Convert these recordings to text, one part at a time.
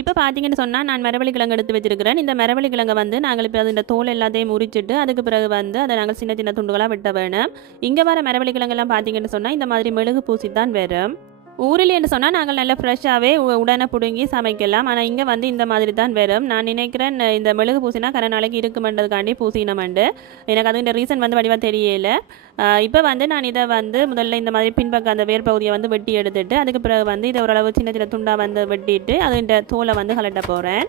இப்போ பார்த்தீங்கன்னு சொன்னால் நான் மரவள்ளி கிழங்கு எடுத்து வச்சிருக்கிறேன். இந்த மரவள்ளி கிழங்கை வந்து நாங்கள் இப்போ இந்த தோல் எல்லாத்தையும் முறிச்சிட்டு அதுக்கு பிறகு வந்து அதை நாங்கள் சின்ன சின்ன துண்டுகளாக வெட்ட வேணும். இங்கே வர மரவள்ளி கிழங்கெல்லாம் பார்த்தீங்கன்னு சொன்னால் இந்த மாதிரி மெழுகு பூசி தான் வரும். ஊரில் என்று சொன்னால் நாங்கள் நல்லா ஃப்ரெஷ்ஷாகவே உடனே பிடுங்கி சமைக்கலாம். ஆனால் இங்கே வந்து இந்த மாதிரி தான் வரும். நான் நினைக்கிறேன் இந்த மெழுகு பூசினா கரை நாளைக்கு இருக்குமென்றதுக்காண்டி பூசினமண்டு எனக்கு அது இந்த ரீசன் வந்து வடிவாக தெரியல. இப்போ வந்து நான் இதை வந்து முதல்ல இந்த மாதிரி பின்பக்கம் அந்த வேர் பகுதியை வந்து வெட்டி எடுத்துட்டு அதுக்கு பிறகு வந்து இதை ஓரளவு சின்ன சின்ன துண்டாக வந்து வெட்டிட்டு அது இந்த தோலை வந்து கலட்ட போகிறேன்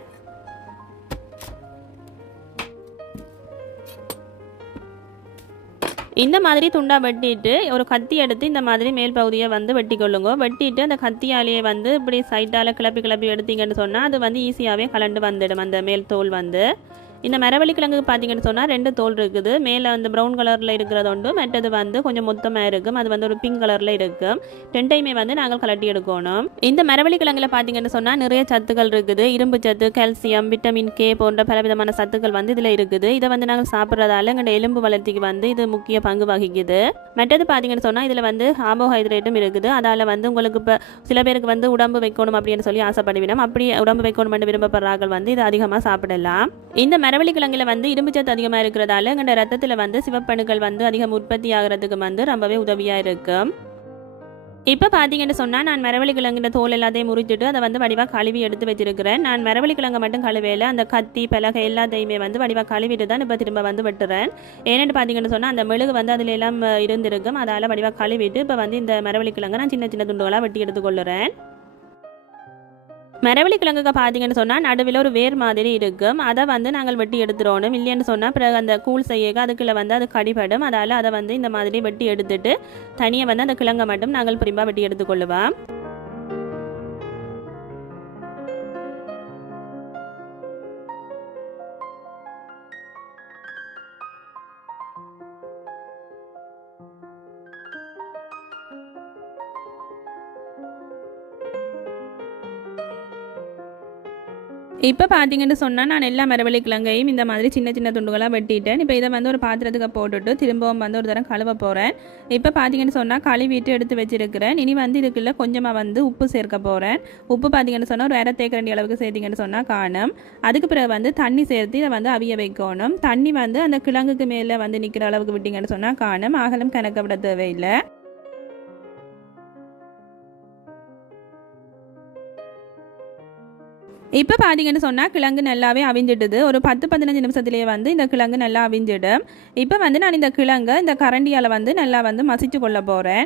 இந்த மாதிரி துண்டாக வெட்டிட்டு ஒரு கத்தி எடுத்து இந்த மாதிரி மேல் பகுதியை வந்து வெட்டி கொள்ளுங்க. வெட்டிட்டு அந்த கத்தியாலேயே வந்து இப்படி சைட்டால் கிளப்பி கிளப்பி எடுத்தீங்கன்னு சொன்னால் அது வந்து ஈஸியாகவே கலண்டு வந்துடும் அந்த மேல் தோல் வந்து. இந்த மரவள்ளி கிழங்கு பார்த்தீங்கன்னு சொன்னால் ரெண்டு தோல் இருக்குது. மேலே வந்து ப்ரௌன் கலரில் இருக்கிறது உண்டு. மற்றது வந்து கொஞ்சம் மொத்தமாக இருக்கும். அது வந்து ஒரு பிங்க் கலரில் இருக்கும். ரெண்டையுமே வந்து நாங்கள் கலட்டி எடுக்கணும். இந்த மரவள்ளி கிழங்குல பார்த்தீங்கன்னு சொன்னால் நிறைய சத்துக்கள் இருக்குது. இரும்பு சத்து கால்சியம் விட்டமின் கே போன்ற பலவிதமான சத்துக்கள் வந்து இதில் இருக்குது. இதை வந்து நாங்கள் சாப்பிட்றதால எங்களோட எலும்பு வளர்ச்சிக்கு வந்து இது முக்கிய பங்கு வகிக்குது. மற்றது பார்த்தீங்கன்னு சொன்னால் இதில் வந்து கார்போஹைட்ரேட்டும் இருக்குது. அதால் வந்து உங்களுக்கு இப்போ சில பேருக்கு வந்து உடம்பு வைக்கணும் அப்படின்னு சொல்லி ஆசைப்படுவினோம். அப்படி உடம்பு வைக்கணும் விரும்பப்படுறார்கள் வந்து இது அதிகமாக சாப்பிடலாம். இந்த மரவள்ளி கிழங்குல வந்து இரும்புச்சத்து அதிகமாக இருக்கிறதால எங்களோட ரத்தத்தில் வந்து சிவப்பணுக்கள் வந்து அதிகம் உற்பத்தி ஆகிறதுக்கு வந்து ரொம்பவே உதவியாக இருக்கும் இப்போ பார்த்தீங்கன்னு சொன்னால் நான் மரவள்ளி கிழங்குற தோல் எல்லாத்தையும் முறிச்சிட்டு அதை வந்து வடிவாக கழுவி எடுத்து வச்சிருக்கிறேன். நான் மரவள்ளி கிழங்கு மட்டும் கழுவையில் அந்த கத்தி பலகை எல்லாத்தையுமே வந்து வடிவாக கழுவிட்டு தான் இப்போ திரும்ப வந்து வெட்டுறேன். ஏன்னு பார்த்தீங்கன்னு சொன்னால் அந்த மெழுகு வந்து அதில் எல்லாம் இருந்திருக்கும். அதால் வடிவாக கழுவிட்டு இப்போ வந்து இந்த மரவள்ளி கிழங்கு நான் சின்ன சின்ன துண்டுகளாக வெட்டி எடுத்துக்கொள்ளுறேன். மரவள்ளி கிழங்குக்கு பார்த்தீங்கன்னு சொன்னால் நடுவில் ஒரு வேர் மாதிரி இருக்கும். அதை வந்து நாங்கள் வெட்டி எடுத்துடணும் இல்லைன்னு சொன்னால் பிறகு அந்த கூழ் செய்யக அதுக்குள்ளே வந்து அது கடிபடும். அதால் அதை வந்து இந்த மாதிரி வெட்டி எடுத்துட்டு தனியாக வந்து அந்த கிழங்கை மட்டும் நாங்கள் பிரிம்பாக வெட்டி எடுத்துக்கொள்ளுவோம். இப்போ பார்த்தீங்கன்னு சொன்னால் நான் எல்லா மரவள்ளி கிழங்கையும் இந்த மாதிரி சின்ன சின்ன துண்டுகளாக வெட்டிட்டேன். இப்போ இதை வந்து ஒரு பாத்திரத்துக்கு போட்டுட்டு திரும்பவும் வந்து ஒரு தரம் கழுவ போகிறேன் இப்போ பார்த்தீங்கன்னு சொன்னால் கழுவிட்டு எடுத்து வச்சிருக்கிறேன். இனி வந்து இதுக்குள்ள கொஞ்சமாக வந்து உப்பு சேர்க்க போகிறேன் உப்பு பார்த்தீங்கன்னு சொன்னால் ஒரு அரை தேக்கரண்டி அளவுக்கு சேர்த்திங்கன்னு சொன்னால் காணும். அதுக்கு பிறகு வந்து தண்ணி சேர்த்து இதை வந்து அவிய வைக்கணும். தண்ணி வந்து அந்த கிழங்குக்கு மேலே வந்து நிற்கிற அளவுக்கு விட்டிங்கன்னு சொன்னால் காணும். அகலம் கணக்க விட தேவையில்லை. இப்போ பார்த்தீங்கன்னு சொன்னால் கிழங்கு நல்லாவே அவிஞ்சிடுது. ஒரு பத்து பதினஞ்சு நிமிஷத்துலேயே வந்து இந்த கிழங்கு நல்லா அவிஞ்சிடும் இப்போ வந்து நான் இந்த கிழங்கை இந்த கரண்டியால் வந்து நல்லா வந்து மசிச்சு கொள்ள போகிறேன்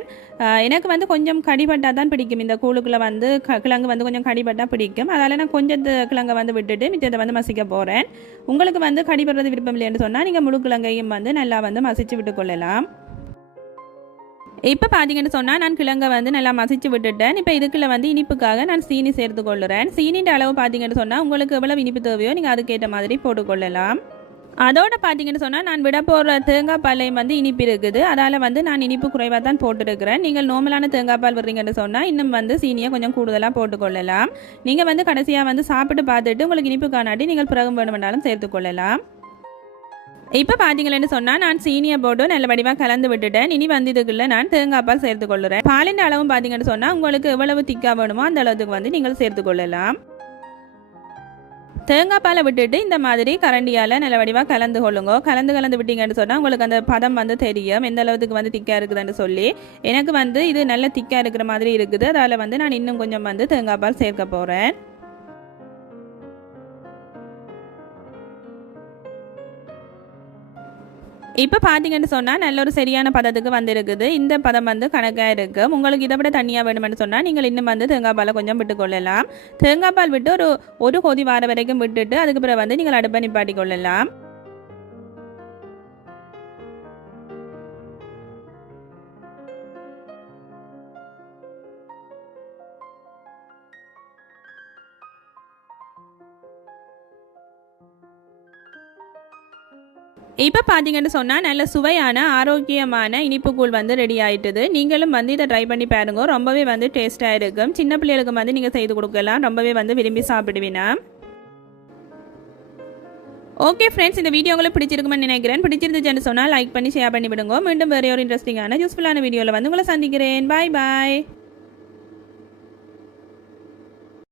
எனக்கு வந்து கொஞ்சம் கடிபட்டால் தான் பிடிக்கும். இந்த கூழுக்குள்ளே வந்து க கிழங்கு வந்து கொஞ்சம் கடிபட்டால் பிடிக்கும். அதால் நான் கொஞ்சம் கிழங்கை வந்து விட்டுட்டு மிச்சத்தை வந்து மசிக்க போகிறேன் உங்களுக்கு வந்து கடிபடுறது விருப்பம் இல்லைன்னு சொன்னால் நீங்கள் முழு கிழங்கையும் வந்து நல்லா வந்து மசித்து விட்டு கொள்ளலாம். இப்போ பார்த்தீங்கன்னு சொன்னால் நான் கிழங்கை வந்து நல்லா மசிச்சு விட்டுட்டேன். இப்போ இதுக்குள்ள வந்து இனிப்புக்காக நான் சீனி சேர்த்து கொள்ளுறேன். சீனின்ற அளவு பார்த்தீங்கன்னு சொன்னால் உங்களுக்கு எவ்வளவு இனிப்பு தேவையோ நீங்கள் அதுக்கேற்ற மாதிரி போட்டுக்கொள்ளலாம் அதோட பார்த்தீங்கன்னு சொன்னால் நான் விட போகிற தேங்காய் பாலையும் வந்து இனிப்பு இருக்குது. அதால் வந்து நான் இனிப்பு குறைவாக தான் போட்டுருக்கிறேன். நீங்கள் நார்மலான தேங்காய் பால் விடுறீங்கன்னு சொன்னால் இன்னும் வந்து சீனியை கொஞ்சம் கூடுதலாக போட்டுக்கொள்ளலாம் நீங்கள் வந்து கடைசியாக வந்து சாப்பிட்டு பார்த்துட்டு உங்களுக்கு இனிப்பு காணாட்டி நீங்கள் பிறகு வேணுமென்றாலும் சேர்த்துக்கொள்ளலாம் இப்போ பார்த்தீங்களேன்னு சொன்னால் நான் சீனியர் போட்டு நல்ல வடிவாக கலந்து விட்டுட்டேன். இனி வந்ததுக்குள்ள நான் தேங்காய் பால் சேர்த்து கொள்ளுறேன். பாலின் அளவும் பார்த்தீங்கன்னு சொன்னால் உங்களுக்கு எவ்வளவு திக்காக வேணுமோ அந்த அளவுக்கு வந்து நீங்கள் சேர்த்து கொள்ளலாம். தேங்காய் பாலை விட்டுட்டு இந்த மாதிரி கரண்டியால் நல்ல வடிவாக கலந்து கொள்ளுங்க. கலந்து கலந்து விட்டீங்கன்னு சொன்னால் உங்களுக்கு அந்த பதம் வந்து தெரியும். எந்த அளவுக்கு வந்து திக்காக இருக்குதுன்னு சொல்லி. எனக்கு வந்து இது நல்ல திக்காக இருக்கிற மாதிரி இருக்குது. அதால் வந்து நான் இன்னும் கொஞ்சம் வந்து தேங்காய் பால் சேர்க்க போகிறேன் இப்போ பார்த்தீங்கன்னு சொன்னால் நல்ல ஒரு சரியான பதத்துக்கு வந்திருக்குது. இந்த பதம் வந்து கணக்காக இருக்குது உங்களுக்கு இதை விட தனியாக வேணும்னு சொன்னால் நீங்கள் இன்னும் வந்து தேங்காய் பாலை கொஞ்சம் விட்டு கொள்ளலாம் தேங்காய் பால் விட்டு ஒரு ஒரு கொதி வார வரைக்கும் விட்டுட்டு அதுக்கு பிறகு வந்து நீங்கள் அடுப்பை நிப்பாட்டி கொள்ளலாம் இப்போ பார்த்தீங்கன்னு சொன்னால் நல்ல சுவையான ஆரோக்கியமான இனிப்பு கூழ் வந்து ரெடி ஆகிட்டுது நீங்களும் வந்து இதை ட்ரை பண்ணி பாருங்க. ரொம்பவே வந்து டேஸ்ட்டாக இருக்கும். சின்ன பிள்ளைகளுக்கு வந்து நீங்கள் செய்து கொடுக்கலாம். ரொம்பவே வந்து விரும்பி சாப்பிடுவீனா ஓகே ஃப்ரெண்ட்ஸ் இந்த வீடியோ உங்களுக்கு பிடிச்சிருக்குமென்னு நினைக்கிறேன். பிடிச்சிருந்துச்சுன்னு சொன்னால் லைக் பண்ணி ஷேர் பண்ணி விடுங்க. மீண்டும் வேறு ஒரு இன்ட்ரெஸ்டிங்கான யூஸ்ஃபுல்லான வீடியோவில் வந்து உங்களை சந்திக்கிறேன். பாய் பாய்